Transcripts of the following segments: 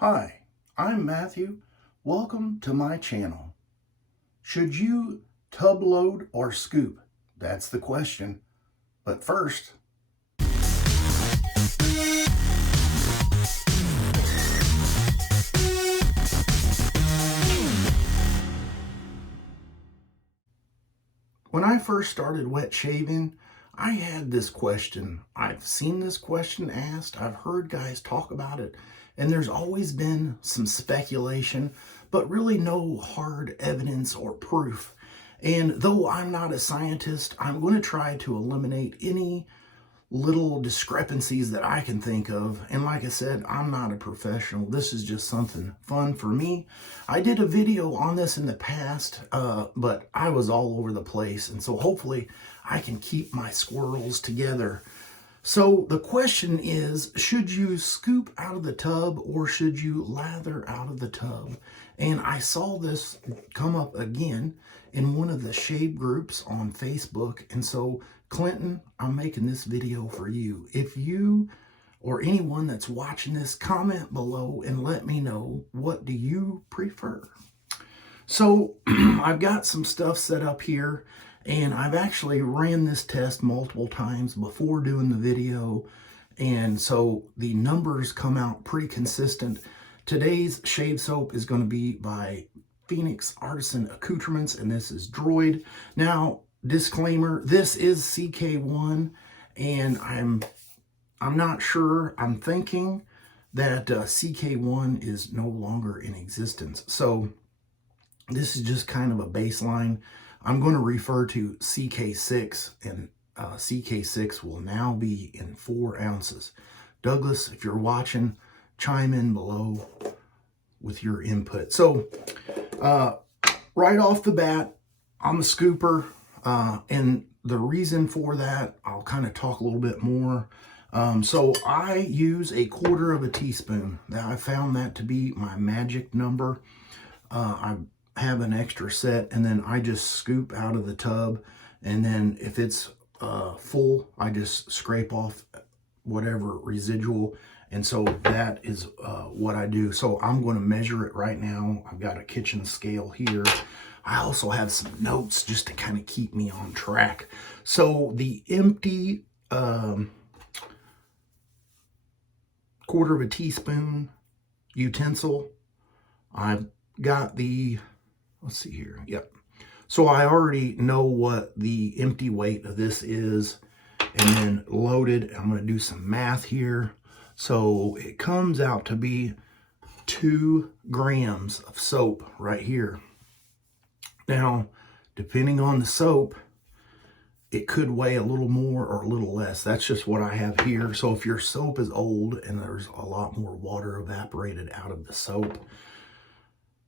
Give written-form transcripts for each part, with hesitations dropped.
Hi, I'm Matthew. Welcome to my channel. Should you tub load or scoop? That's the question. But first, when I first started wet shaving, I had this question. I've seen this question asked. I've heard guys talk about it, and there's always been some speculation, but really no hard evidence or proof. And though I'm not a scientist, I'm going to try to eliminate any little discrepancies that I can think of. And like I said, I'm not a professional. This is just something fun for me. I did a video on this in the past, but I was all over the place. And so hopefully I can keep my squirrels together. So the question is, should you scoop out of the tub or should you lather out of the tub? And I saw this come up again in one of the shave groups on Facebook. And so Clinton, I'm making this video for you. If you or anyone that's watching this, comment below and let me know, what do you prefer? So I've got some stuff set up here, and I've actually ran this test multiple times before doing the video, and so the numbers come out pretty consistent. Today's shave soap is going to be by Phoenix Artisan Accoutrements, and this is Droid. Now, disclaimer, this is CK1, and I'm not sure. I'm thinking that CK1 is no longer in existence. So this is just kind of a baseline. I'm going to refer to CK6, and CK6 will now be in 4 ounces. Douglas, if you're watching, chime in below with your input. So right off the bat, I'm a scooper. And the reason for that, I'll kind of talk a little bit more. So I use 1/4 teaspoon. Now I found that to be my magic number. I have an extra set, and then I just scoop out of the tub. And then if it's full, I just scrape off whatever residual. And so that is what I do. So I'm going to measure it right now. I've got a kitchen scale here. I also have some notes just to kind of keep me on track. So the empty 1/4 teaspoon utensil, I've got the, let's see here. Yep. So I already know what the empty weight of this is, and then loaded. I'm going to do some math here. So it comes out to be 2 grams of soap right here. Now, depending on the soap, it could weigh a little more or a little less. That's just what I have here. So if your soap is old and there's a lot more water evaporated out of the soap,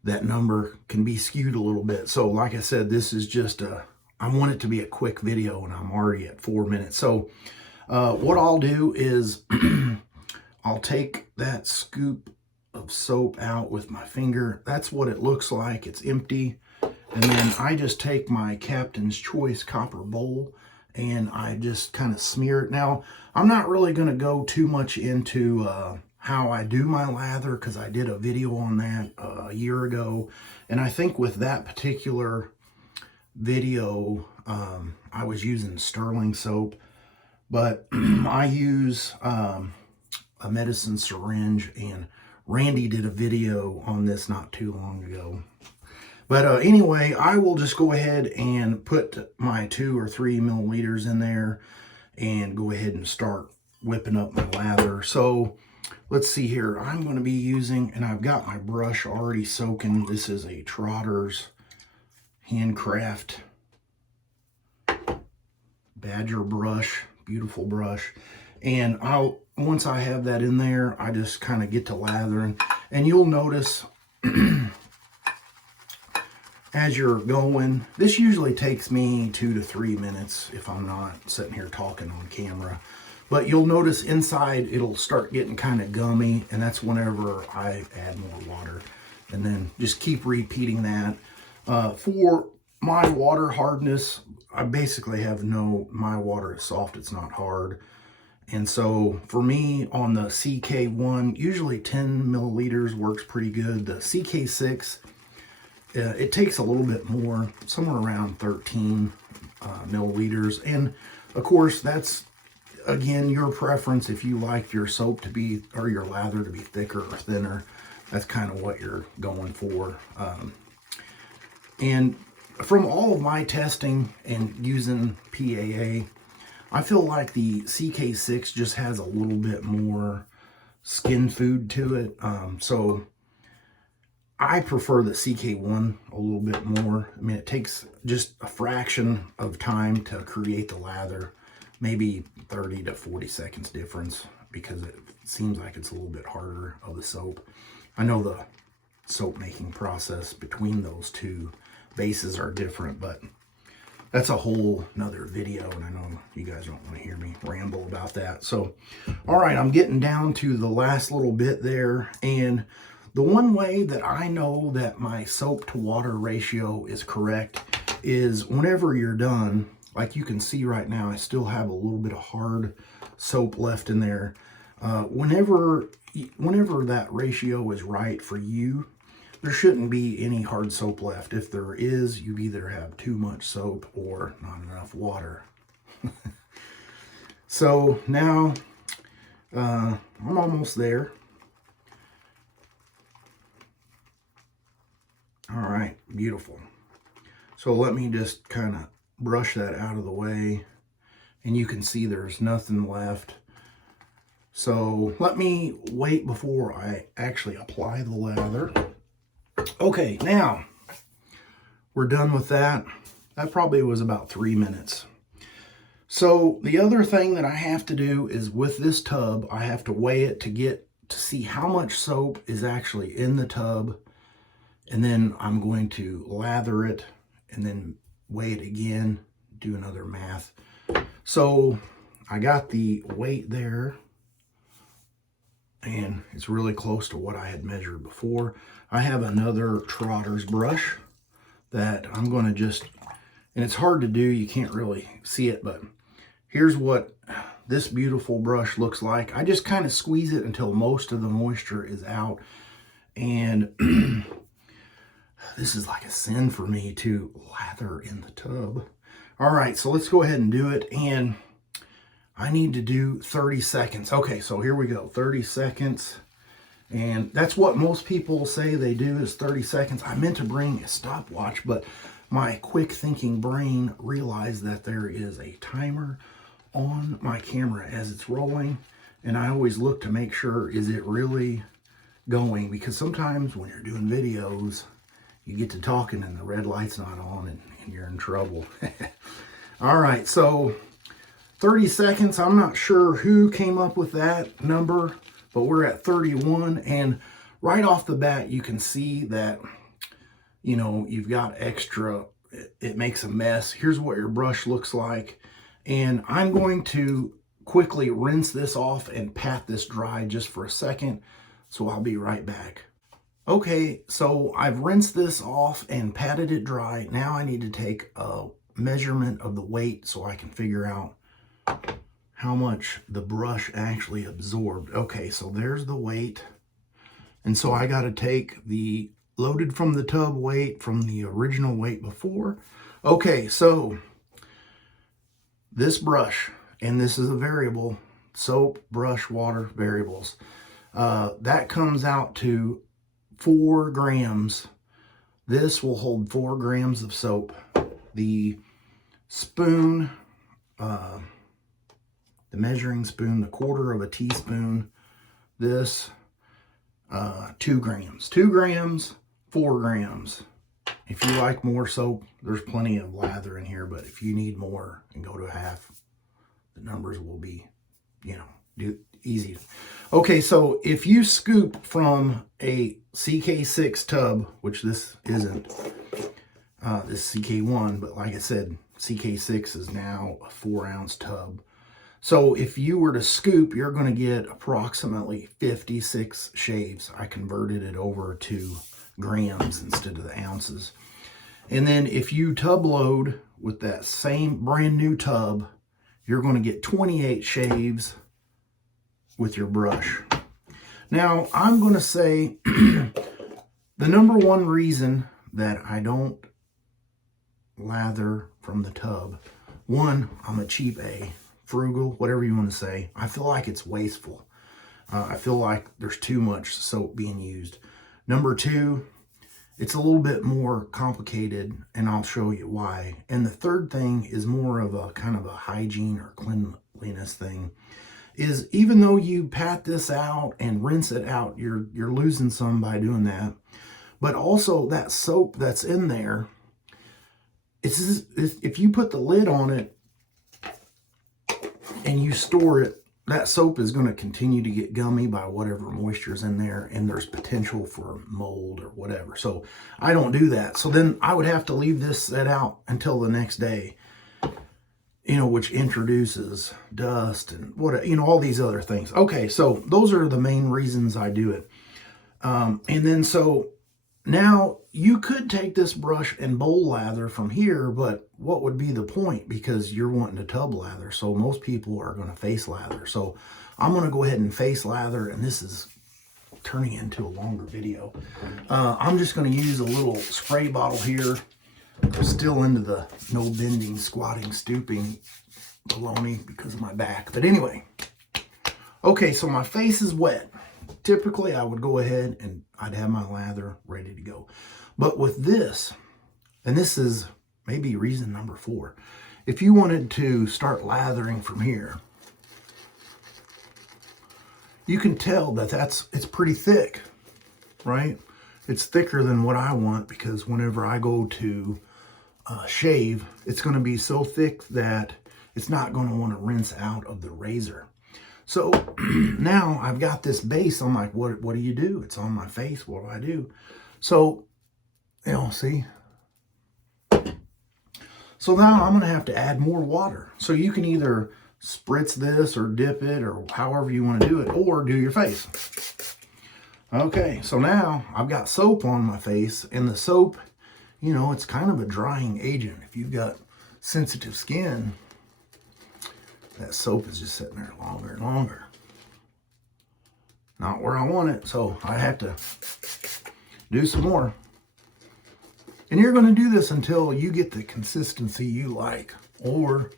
that number can be skewed a little bit. So like I said, this is just I want it to be a quick video, and I'm already at 4 minutes. So what I'll do is I'll take that scoop of soap out with my finger. That's what it looks like. It's empty. And then I just take my Captain's Choice copper bowl and I just kind of smear it. Now, I'm not really going to go too much into how I do my lather, because I did a video on that a year ago. And I think with that particular video, I was using sterling soap. But I use a medicine syringe, and Randy did a video on this not too long ago. But anyway, I will just go ahead and put my 2 or 3 milliliters in there and go ahead and start whipping up my lather. So let's see here. I'm going to be using, and I've got my brush already soaking. This is a Trotter's Handcraft Badger brush, beautiful brush. And once I have that in there, I just kind of get to lathering. And you'll notice as you're going, this usually takes me 2 to 3 minutes if I'm not sitting here talking on camera. But you'll notice inside it'll start getting kind of gummy, and that's whenever I add more water. And then just keep repeating that. For my water hardness, I basically have my water is soft, it's not hard. And so for me on the CK1, usually 10 milliliters works pretty good. The CK6, it takes a little bit more, somewhere around 13 milliliters. And of course, that's, again, your preference. If you like your soap to be, or your lather to be thicker or thinner, that's kind of what you're going for. And from all of my testing and using PAA, I feel like the CK6 just has a little bit more skin food to it. So I prefer the CK1 a little bit more. I mean, it takes just a fraction of time to create the lather, maybe 30 to 40 seconds difference, because it seems like it's a little bit harder of the soap. I know the soap making process between those two bases are different, but that's a whole nother video, and I know you guys don't want to hear me ramble about that. So, all right, I'm getting down to the last little bit there, and the one way that I know that my soap to water ratio is correct is whenever you're done, like you can see right now, I still have a little bit of hard soap left in there. Whenever that ratio is right for you, there shouldn't be any hard soap left. If there is, you either have too much soap or not enough water. So now I'm almost there. All right, beautiful. So let me just kind of brush that out of the way, and you can see there's nothing left. So let me wait before I actually apply the lather. Okay, now we're done with that. That probably was about 3 minutes. So the other thing that I have to do is with this tub, I have to weigh it to see how much soap is actually in the tub. And then I'm going to lather it and then weigh it again, do another math. So I got the weight there, and it's really close to what I had measured before. I have another Trotter's brush that I'm going to just, and it's hard to do, you can't really see it, but here's what this beautiful brush looks like. I just kind of squeeze it until most of the moisture is out. And this is like a sin for me to lather in the tub. All right, so let's go ahead and do it. And I need to do 30 seconds. Okay, so here we go, 30 seconds. And that's what most people say they do is 30 seconds. I meant to bring a stopwatch, but my quick thinking brain realized that there is a timer on my camera as it's rolling. And I always look to make sure, is it really going? Because sometimes when you're doing videos, you get to talking and the red light's not on and you're in trouble. All right, so 30 seconds. I'm not sure who came up with that number, but we're at 31. And right off the bat, you can see that, you know, you've got extra, it makes a mess. Here's what your brush looks like. And I'm going to quickly rinse this off and pat this dry just for a second. So I'll be right back. Okay, so I've rinsed this off and patted it dry. Now I need to take a measurement of the weight so I can figure out how much the brush actually absorbed. Okay, so there's the weight. And so I got to take the loaded from the tub weight from the original weight before. Okay, so this brush, and this is a variable, soap, brush, water, variables. That comes out to 4 grams. This will hold 4 grams of soap. The spoon, the measuring spoon, the 1/4 of a teaspoon, this, 2 grams. 2 grams, 4 grams. If you like more soap, there's plenty of lather in here, but if you need more and go to half, the numbers will be, you know, easy. Okay, so if you scoop from a CK6 tub, which this isn't, this CK1, but like I said, CK6 is now a 4-ounce tub. So if you were to scoop, you're going to get approximately 56 shaves. I converted it over to grams instead of the ounces. And then if you tub load with that same brand new tub, you're going to get 28 shaves with your brush. Now, I'm going to say the number one reason that I don't lather from the tub, one, I'm a cheap A, frugal, whatever you want to say. I feel like it's wasteful. I feel like there's too much soap being used. Number two, it's a little bit more complicated, and I'll show you why. And the third thing is more of a kind of a hygiene or cleanliness thing, is even though you pat this out and rinse it out, you're losing some by doing that. But also that soap that's in there, if you put the lid on it and you store it, that soap is going to continue to get gummy by whatever moisture's in there, and there's potential for mold or whatever. So I don't do that. So then I would have to leave this set out until the next day, you know, which introduces dust and what, you know, all these other things. Okay, so those are the main reasons I do it. And then so now you could take this brush and bowl lather from here, but what would be the point? Because you're wanting to tub lather. So most people are going to face lather. So I'm going to go ahead and face lather, and this is turning into a longer video. I'm just going to use a little spray bottle here. I'm still into the no bending, squatting, stooping baloney because of my back. But anyway, okay, so my face is wet. Typically, I would go ahead and I'd have my lather ready to go. But with this, and this is maybe reason number 4, if you wanted to start lathering from here, you can tell that it's pretty thick, right? It's thicker than what I want, because whenever I go to shave, it's going to be so thick that it's not going to want to rinse out of the razor. So now I've got this base. I'm like, what do you do? It's on my face. What do I do? So, you know, see? So now I'm going to have to add more water. So you can either spritz this or dip it or however you want to do it, or do your face. Okay, so now I've got soap on my face, and the soap, you know, it's kind of a drying agent. If you've got sensitive skin, that soap is just sitting there longer and longer. Not where I want it, so I have to do some more. And you're going to do this until you get the consistency you like, or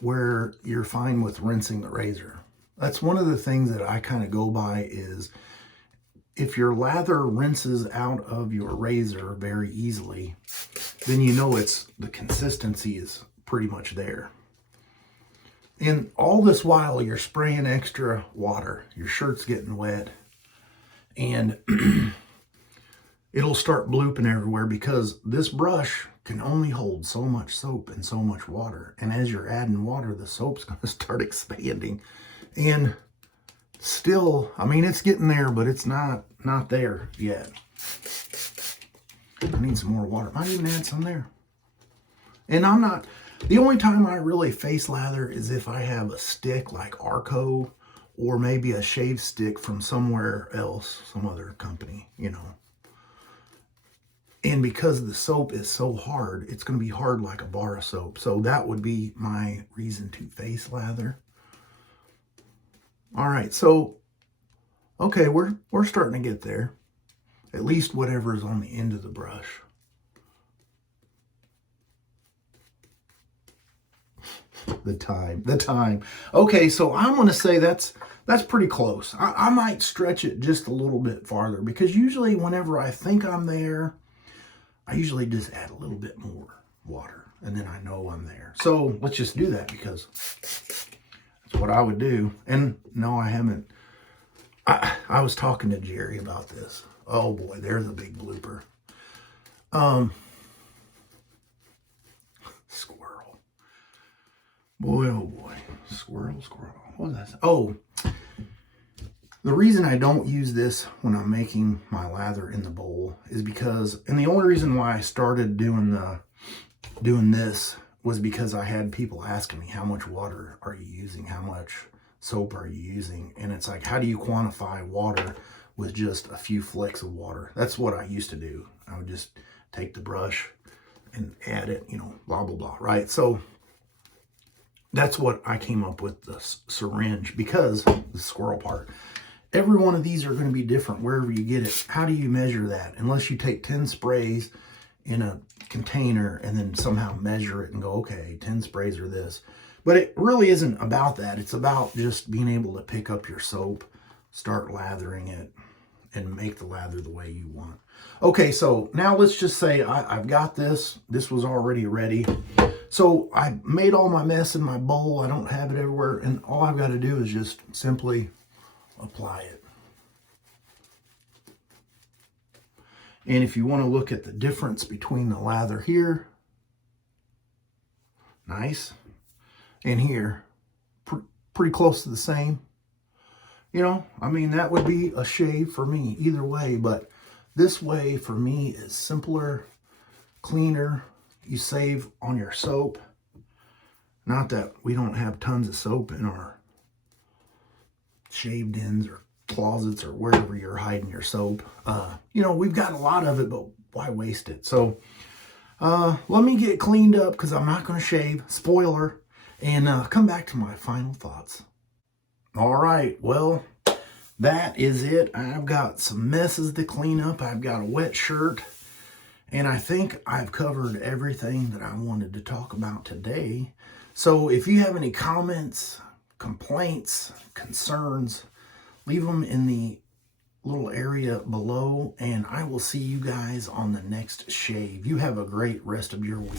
where you're fine with rinsing the razor. That's one of the things that I kind of go by, is if your lather rinses out of your razor very easily, then you know the consistency is pretty much there. And all this while, you're spraying extra water. Your shirt's getting wet. And it'll start blooping everywhere, because this brush can only hold so much soap and so much water. And as you're adding water, the soap's going to start expanding. And still, I mean, it's getting there, but it's not there yet. I need some more water. Might even add some there. And the only time I really face lather is if I have a stick like Arco, or maybe a shave stick from somewhere else, some other company, you know. And because the soap is so hard, it's going to be hard like a bar of soap. So that would be my reason to face lather. All right, so, okay, we're starting to get there. At least whatever is on the end of the brush. The time. Okay, so I'm going to say that's pretty close. I might stretch it just a little bit farther, because usually whenever I think I'm there, I usually just add a little bit more water, and then I know I'm there. So let's just do that, because that's what I would do. And no, I haven't. I was talking to Jerry about this. Oh boy, there's a big blooper. Squirrel. Boy, oh boy. Squirrel. What was that? Oh, the reason I don't use this when I'm making my lather in the bowl is because, and the only reason why I started doing this was because I had people asking me, how much water are you using? How much soap are you using? And it's like, how do you quantify water with just a few flecks of water? That's what I used to do. I would just take the brush and add it, you know, blah, blah, blah, right? So That's what I came up with, the syringe, because the squirrel part. Every one of these are going to be different wherever you get it. How do you measure that? Unless you take 10 sprays in a container and then somehow measure it and go, okay, 10 sprays are this. But it really isn't about that. It's about just being able to pick up your soap, start lathering it, and make the lather the way you want. Okay, so now let's just say I've got this. This was already ready. So I made all my mess in my bowl. I don't have it everywhere. And all I've got to do is just simply apply it. And if you want to look at the difference between the lather here, nice, and here, pretty close to the same. You know, I mean, that would be a shave for me either way, but this way for me is simpler, cleaner. You save on your soap. Not that we don't have tons of soap in our shave dens or closets or wherever you're hiding your soap. You know, we've got a lot of it, but why waste it? So let me get cleaned up because I'm not going to shave. Spoiler. And come back to my final thoughts. All right, well, that is it. I've got some messes to clean up. I've got a wet shirt. And I think I've covered everything that I wanted to talk about today. So if you have any comments, complaints, concerns, leave them in the little area below, and I will see you guys on the next shave. You have a great rest of your week.